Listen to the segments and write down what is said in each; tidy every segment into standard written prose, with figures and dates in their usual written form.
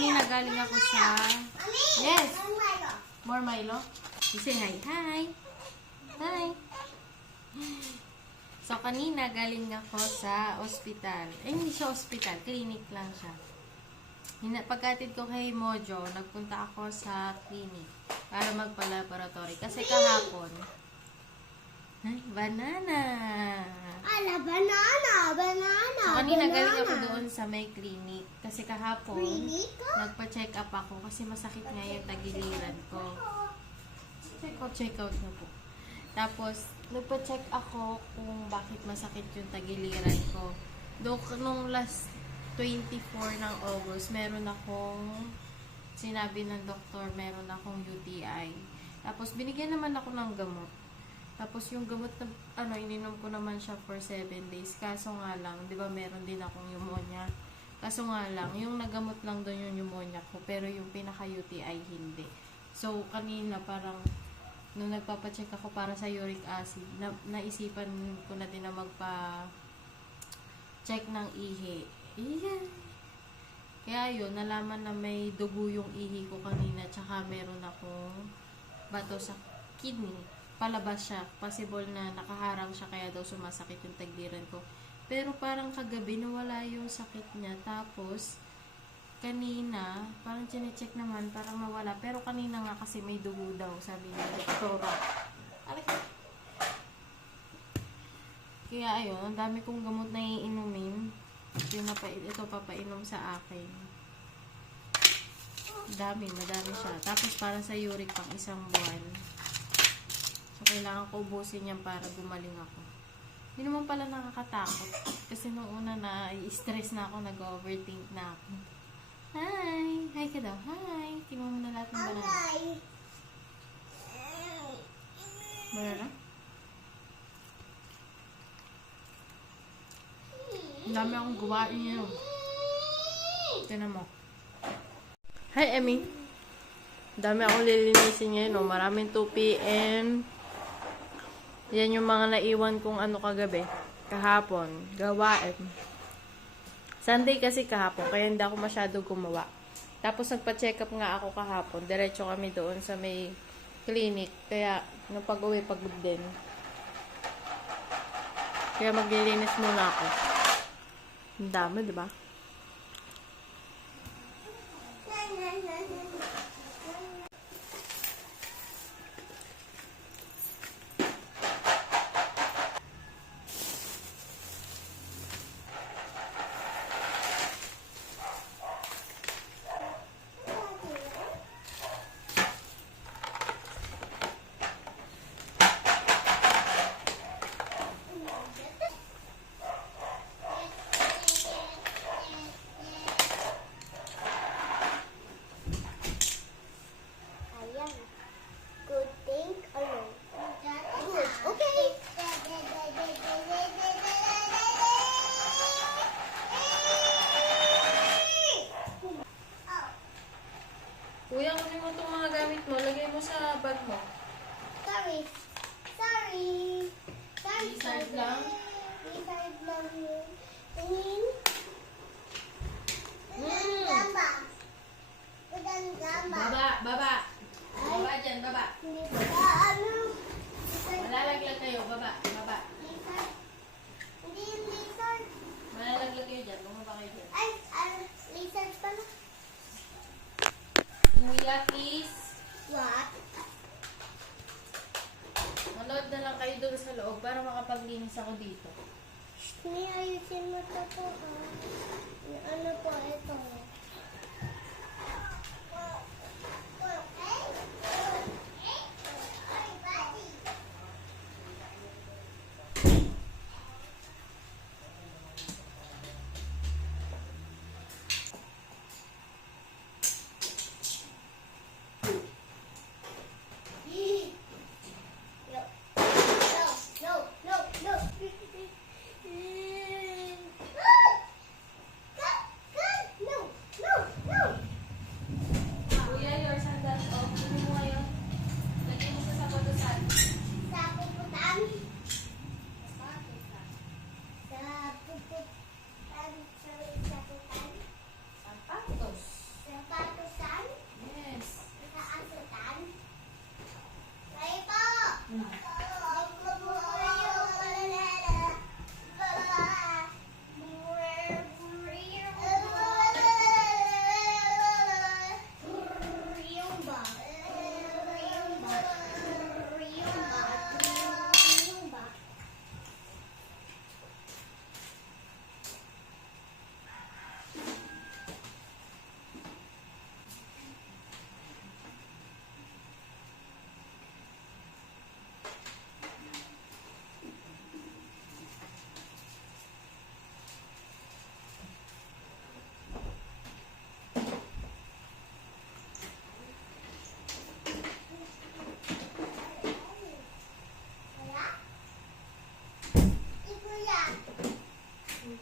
kanina galing ako sa... Yes! More Milo? You say hi. Hi! Hi! So, kanina galing ako sa ospital. Hindi siya ospital. Clinic lang siya. Pagkatid ko kay Mojo, nagpunta ako sa clinic para magpa-laboratory. Kasi kahapon, banana! Ala, banana! Banana! So, kanina banana. galing ako doon sa may clinic. Kasi kahapon, nagpa-check up ako kasi masakit nga yung tagiliran ko. Check out na po. Tapos, nagpa-check ako kung bakit masakit yung tagiliran ko. Nung last 24 ng August, meron akong sinabi ng doktor, meron akong UTI. Tapos, binigyan naman ako ng gamot. Tapos, yung gamot na, ininom ko naman siya for 7 days. Kaso nga lang, di ba, meron din akong pneumonia. Kaso nga lang, yung nagamot lang doon yung pneumonia ko, pero yung pinaka-UTI hindi. So, kanina parang, nung nagpapacheck ako para sa uric acid, naisipan ko na din na magpa-check ng ihi. Iyan. Kaya yun, nalaman na may dugo yung ihi ko kanina, tsaka meron akong bato sa kidney. Palabas siya. Possible na nakaharang siya, kaya daw sumasakit yung tagiliran ko. Pero parang kagabi nawala yung sakit niya. Tapos, kanina, parang chinecheck naman, parang nawala. Pero kanina nga kasi may dugo daw, sabi niya, doktora. Kaya ayun, ang dami kong gamot na iinumin. Ito papainom sa akin. Madami siya. Tapos para sa uric pang 1 buwan. So, kailangan ko ubusin yan para gumaling ako. Hindi naman pala nakakatakot. Kasi nung una na, i-stress na ako, nag-overthink na ako. Hi! Hi ka daw. Hi! Tingnan mo na lahat ng banana. Banana? Ang dami akong gawain yun. Tignan mo. Hi, Emmy. Ang dami akong lilinisin ngayon. No? Maraming 2 PM. Yan yung mga naiwan kong kagabi. Kahapon. Gawain. Sunday kasi kahapon. Kaya hindi ako masyado gumawa. Tapos nagpa-check up nga ako kahapon. Diretso kami doon sa may clinic. Kaya nung pag-uwi, pagod din. Kaya maglilinis muna ako. Ang dami, diba? Kuya, kunin mo itong mga gamit mo. Lagay mo sa bag mo. Sorry. Lizard lang. Lizard lang yun. Tingin. Gamba. Udang gamba. Baba. Baba dyan, baba. Hindi ba lizard? Malalaglag kayo, baba. Lizard. Hindi yung lizard. Malalaglag kayo dyan. Bumaba kayo dyan. Ay, lizard pala. Kuya is, What? manood na lang kayo doon sa loob para makapaglinis ako dito. May ayusin mo ito po, ha? Ano po ito? No.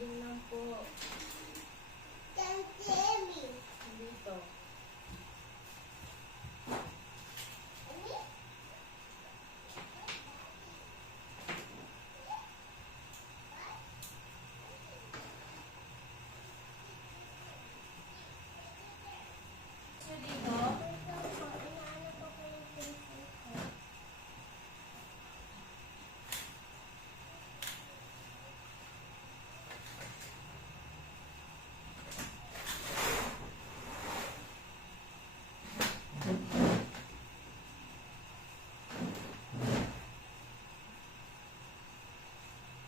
Yun lang po. Tantemi. Dito. So, dito. Inaano ko pa yung pencil ko.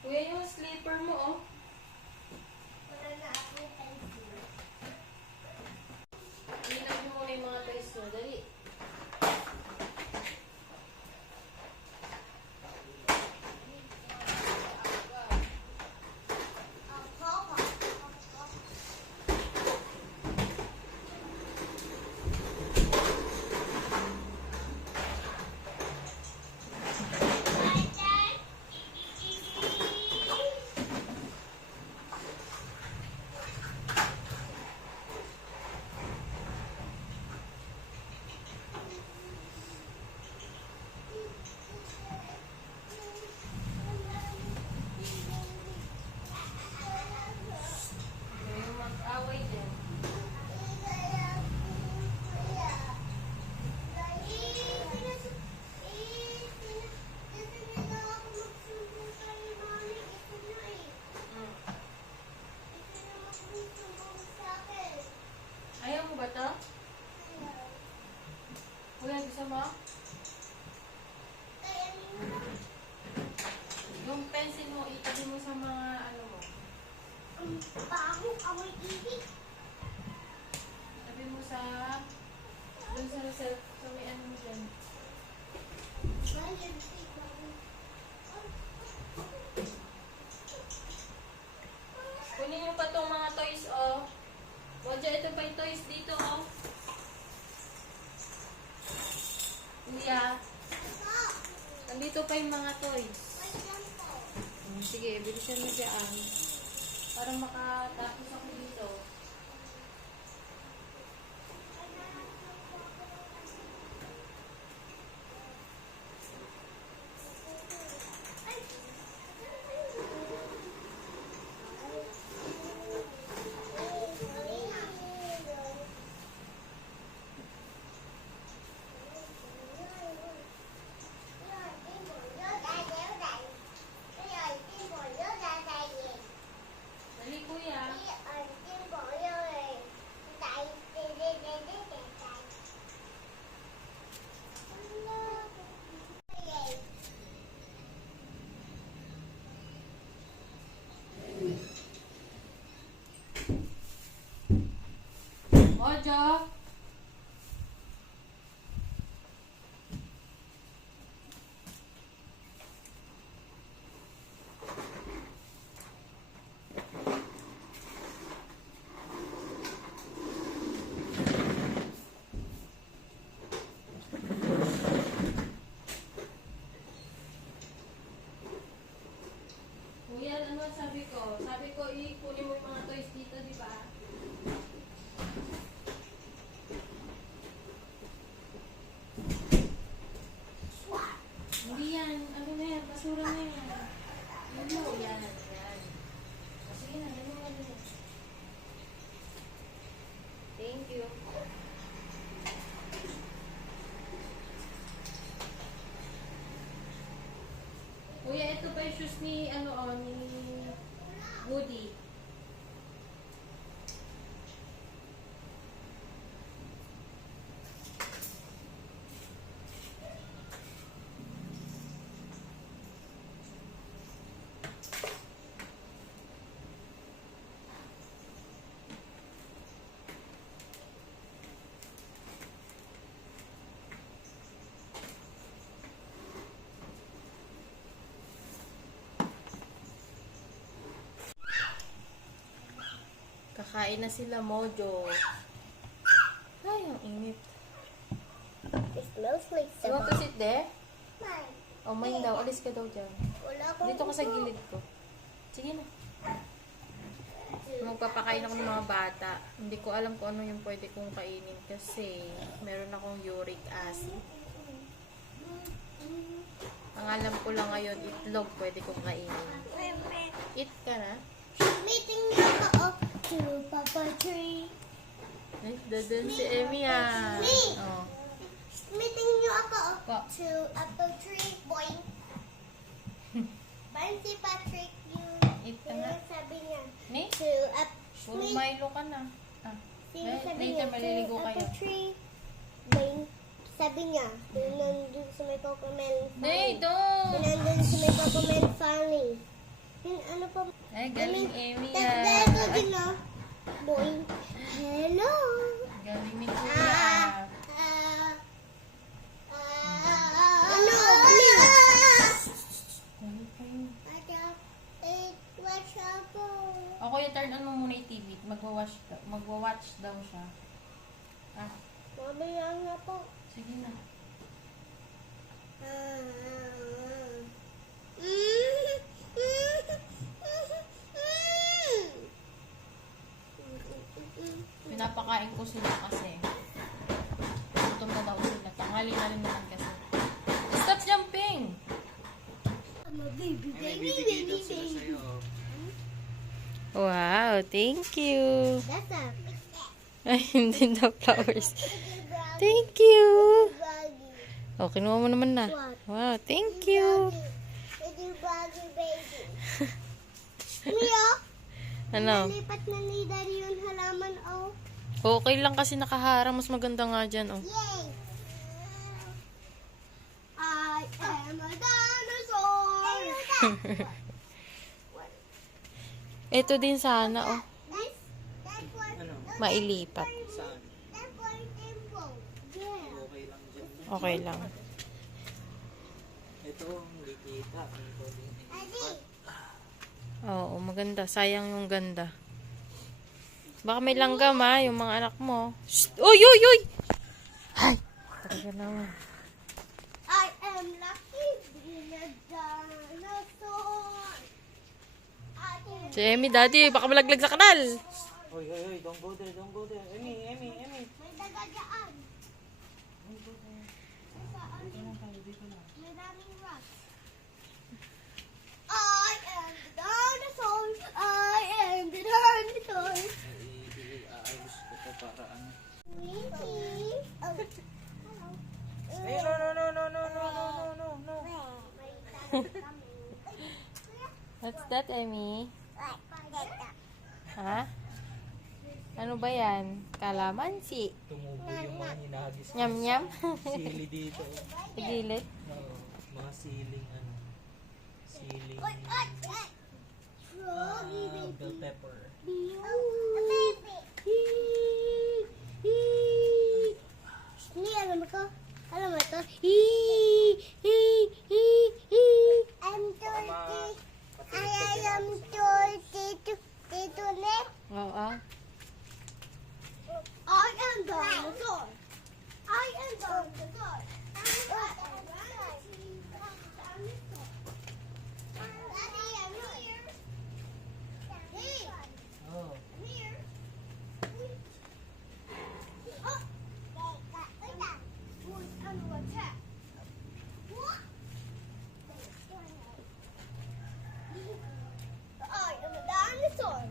Kuya, yung slipper mo, oh. Wala na akong pencil. Ilagay mo muna yung mga toys mo. Dali. Yung mag-away din. Mm. Ayaw mo ba to? Kuya, gusto mo? Yung pencil mo, itabi mo sa mga ano mo. Itabi mo sa... Doon sa may ano mo dyan. Kunin mo pa tong mga toys, oh. Moja, ito pa yung toys dito, oh. Kuya, nandito pa yung mga toys. Sige, bilisan mo dyan. Para makatapos ako dito. Dali, kuya. Mojo! Kuya, ano sabi ko? Sabi ko, kunin mo yung mga toys dito, di ba? Hindi yan. Ano na yan? Basura na yan. Yan mo. Yan. Yan. O, sige na. Dali mo. Dali. Thank you. Kuya, ito pa yung shoes ni, ano, oh, ni Woody. Kakain na sila, Mojo. Ay, ang init. It smells like You want to sit there? Mine. O, mine daw. Alis ka daw dyan. Wala akong Dito ka sa gusto. gilid ko. Sige na. magpapakain ako ng mga bata. Hindi ko alam kung ano yung pwede kong kainin kasi meron akong uric acid. Ang alam ko lang ngayon, itlog pwede kong kainin. Eat ka na? Meeting niyo ako to Papa Tree. Ay, dadan si Emmy ah. Me. Oh. Meeting niyo ako What? to Apple Tree, boy. Bayan si Patrick yung Eat ka na. sabi niya Ni? to Puro Milo ka na. Ah. sabi Later niya maliligo to kayo. Apple Tree, boy. Sabi niya, nandun sa may Cocomelon Hey, Farming. don't! Nandun sa may Cocomelon Farming. Yung ano pa? Ay, galing Emmy Dito ah. din na. Boy. Hello. Galing ni Kuya ah. Ano? Galing kayo. Watch ako. Ako yung turn on mo muna yung TV. Magwa-watch daw siya. Ah, Mamaya nga po. sige na. Pinapakain ko sila kasi gutom na daw sila. Tanghali na rin naman kasi. Stop jumping! I'm a baby, May baby, bibigay baby, daw sila baby. sa'yo. Wow, thank you. That's a Ay, hindi na flowers. braggy, Thank you. braggy. Oh, kinuha mo naman na. Wow, thank you. Baby, braggy, baby. Mia, Ano? nalipat na ni Daddy yung halaman, oh. Okay lang kasi nakaharang. Mas maganda nga dyan, oh. Yay! I am a dinosaur! Ito din sana, oh. That's what, Ano? Mailipat. Saan? that's what dimple. Yeah. Okay lang dyan. Okay lang. Ito, hindi kita. Ang pwedeng Adi, Oo, maganda. Sayang yung ganda. Baka may langgam, ha, yung mga anak mo. Shh! Uy, uy, uy! Ay! Talaga naman. I am lucky being a dinosaur. I am Si Emmy, daddy, baka malaglag sa kanal. Oy, oy, oy, don't go there, don't go there. Emmy, Emmy, Emmy. may dagagaan. May daming rocks. I am the dinosaur. I am the dinosaur. Aayos ko to para ano. Winnie. Oh. Ay, no, no, no, no, no, no, no, no, no. What's that, Emmy? Ha? Ano ba yan? Kalamansi. Tumubo yung mga hinagis. Nyam, nyam. Sili dito. Sa gilid. Oo, mga siling ano. Siling Froggy baby. bell pepper. A baby. Ni alam ko. Alam mo ito? I'm Dorothy. I am Dorothy. Dito net. Oo. I am dinosaur. I am dinosaur. Daddy, I'm here. Hey, Oh. I'm here. Oh. Who's under attack? What? I am a dinosaur.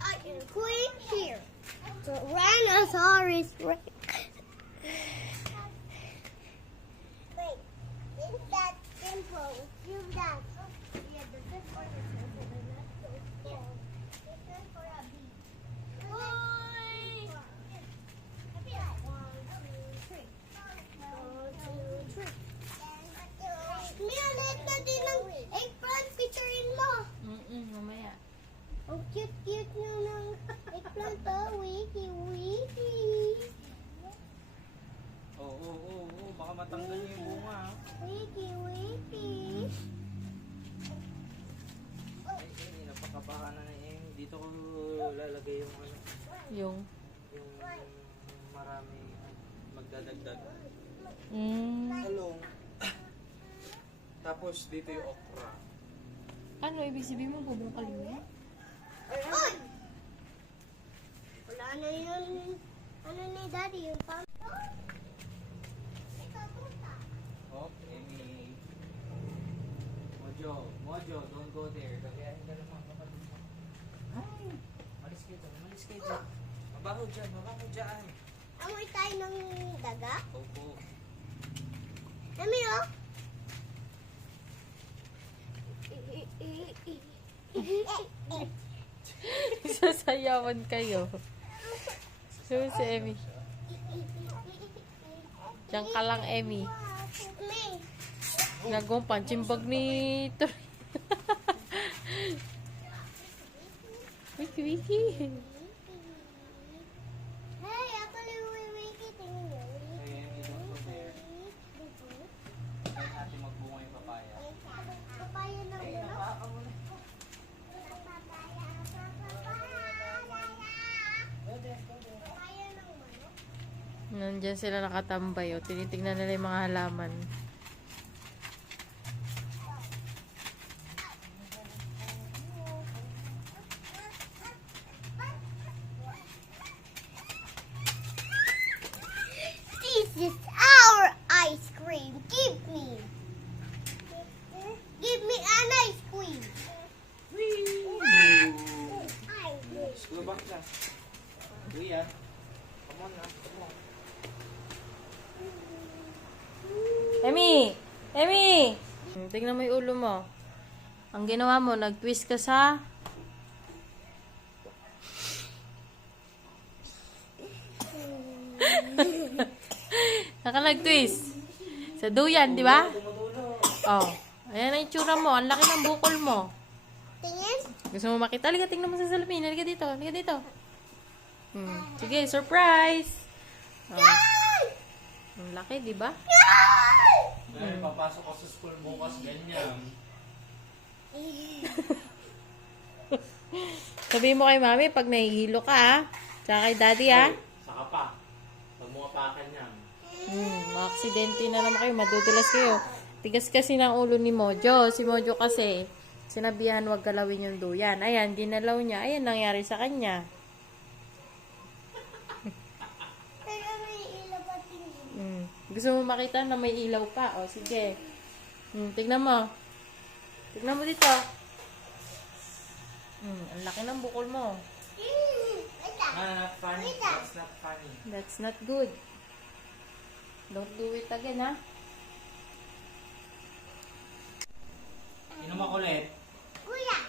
I am queen here. Tyrannosaurus Rex. Wait, is that simple? Do that. Yeah, the fifth one is simple, but not so small. This is for a bee. Boy! One, two, three. One, two, three. Mia, let na din ng eggplant picturein mo. Mamaya. Ang cute-cute na ng eggplant, oh. Wiki, wiki. Oo, oo, oo, oo. Baka matanggal niyo yung bunga. Ha? Wiki, wiki. Ay, napakabaha na Emmy. Dito ko lalagay yung ano. Yung. Yung marami magdadagdag. Mm. Tapos dito yung okra. Ano, ibig sabihin mo, bubong kalimay? Uy! Ano yun? Ano ni Daddy? Yung pang... Ikaw, tuta. Oh, Emmy. Mojo, don't go there. Kagayahin ka naman, kapatid mo. Ay, malis kayo dyan. Mabaho dyan. Amoy tayo ng daga. Opo. Emi, oh. Sasayawan kayo. Sino si Emmy? Diyan ka lang, Emmy. Me. Nagawang punching bag ni Tori. Wiki. Hey, ako lang wiki. Tingin niyo. Hey, Emmy, don't go there. Kaya natin magbunga yung papaya. Papaya ng Hey, manok. napaka mo na. Papaya ng manok. Nandyan sila nakatambay. O, tinitignan nila yung mga halaman. This is our ice cream. Give me. Give me an ice cream. I wish. Go back na. Kuya. Come on na. Come on. Emmy! Tingnan mo yung ulo mo. Ang ginawa mo, nag-twist ka sa... Saka nag-twist. Sa duyan, di ba? Oh. Ayan ang itsura mo. Ang laki ng bukol mo. Tingin. Gusto mo makita? Halika, tingnan mo sa salamin. Halika dito. Sige, surprise! Oh. Ang laki, di ba? Dahil papasok ko sa school bukas ganyan. Sabihin mo kay mami, pag nahihilo ka, ha? Tsaka kay daddy, ha? Saka pa. Pag mukapakan niya. Maaksidente na naman kayo, madudulas kayo. Tigas kasi ng ulo ni Mojo. Si Mojo kasi, sinabihan wag galawin yung duyan. Ayan, ginalaw niya. Ayan, nangyari sa kanya. Pero may ilaw pa tingin. Gusto mo makita na may ilaw pa? O, sige. Tignan mo. Tignan mo dito. Ang laki ng bukol mo. Wait lang. Not funny. That's not funny. That's not good. Don't do it again, ha? Sino makulit? Kuya.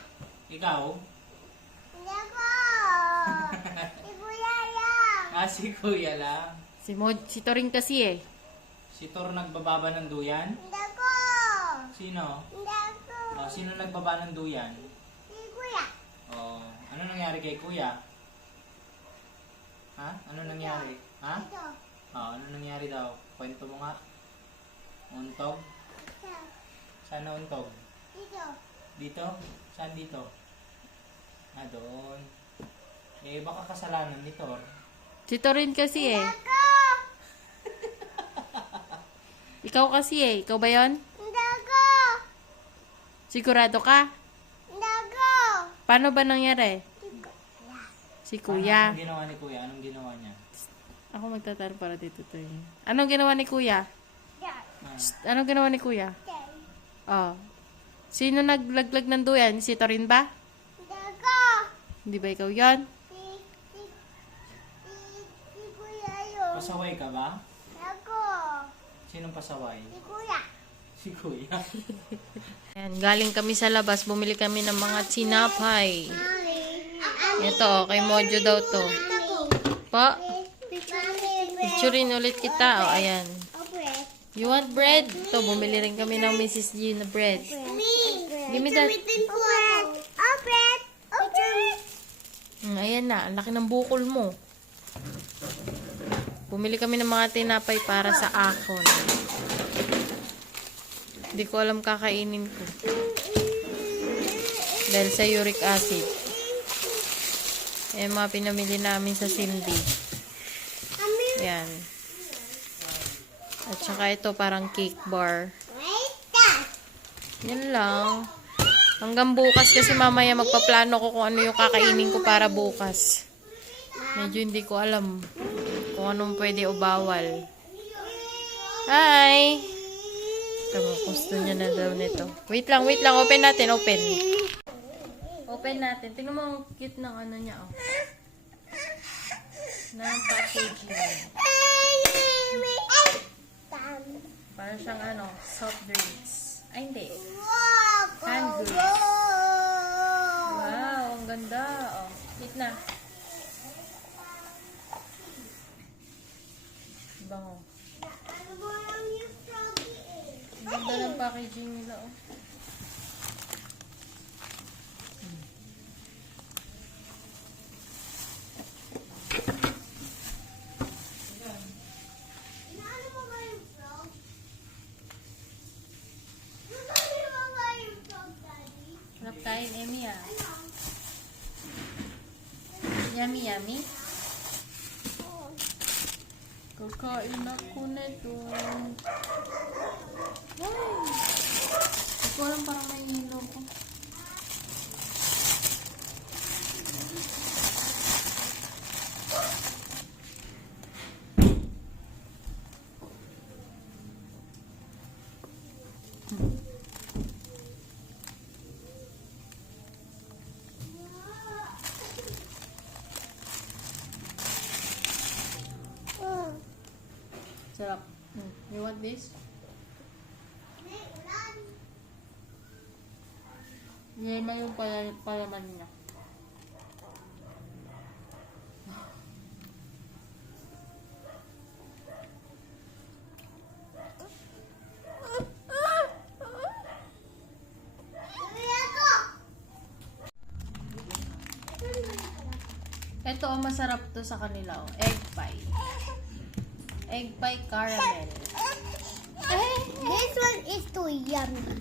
Ikaw? Hindi ako. Si Kuya yan. Si Kuya lang. Si Toring kasi, eh. Si Tor nagbababa ng duyan? Hindi ako. Sino? Hindi ako. Sino nagbaba ng duyan? Si Kuya. Ano nangyari kay Kuya? Ha? Ano nangyari? Ha? Ito. Ano nangyari daw? Kwento mo nga. Untog? Ito. Saan na untog? Dito. Dito? Saan dito? Doon. Baka kasalanan ni Tor. Si Torin kasi, eh. Ako. Ikaw kasi, eh. Ikaw ba yon? Hindi ako. Sigurado ka? Hindi ako. Paano ba nangyari? Si Kuya. Anong ginawa ni Kuya? Anong ginawa niya? Ako magtatanong para dito to. Anong ginawa ni Kuya? Anong ginawa ni Kuya? Oh. Sino naglaglag ng duyan? Si Torin ba? Hindi ako. Hindi ba ikaw yon? Si Kuya yun. Pasaway ka ba? Ako. Sinong pasaway? Si Kuya. Si Kuya. Ayan, galing kami sa labas. Bumili kami ng mga sinapay. Mami. Ito, kay Mojo daw to. Pa, picturein ulit kita. Oh, ayan. You want bread? Ito, bumili rin kami ng Mrs. G na bread. Give me that. Ayan na, ang laki ng bukol mo. Bumili kami ng mga tinapay para sa akon. Hindi ko alam kakainin ko. Dahil sa uric acid. Ayan mga pinamili namin sa Cindy. Ayan. At saka ito parang cake bar. Yan lang. Hanggang bukas kasi mamaya magpaplano ko kung ano yung kakainin ko para bukas. Medyo hindi ko alam kung anong pwede o bawal. Hi! Tama, gusto niya na daw nito. Wait lang. Open natin, open. Open natin. Tingnan mo ang cute ng ano niya, oh. Ng packaging. Para siyang ano, soft drinks. Ay, hindi. Hand drinks. Wow, ang ganda. Oh, eat na. Bango. Ang ganda ng packaging nila, oh. Sarap kain, Emmy, ah. Yummy, yummy. Kakain ako nito. Ay! Hindi ko alam, parang may hilo ko. Sarap. You want this? Lima yung palaman niya. Ito ang masarap to sa kanila. Oh. Egg pie. Egg pie caramel. This one is too yummy.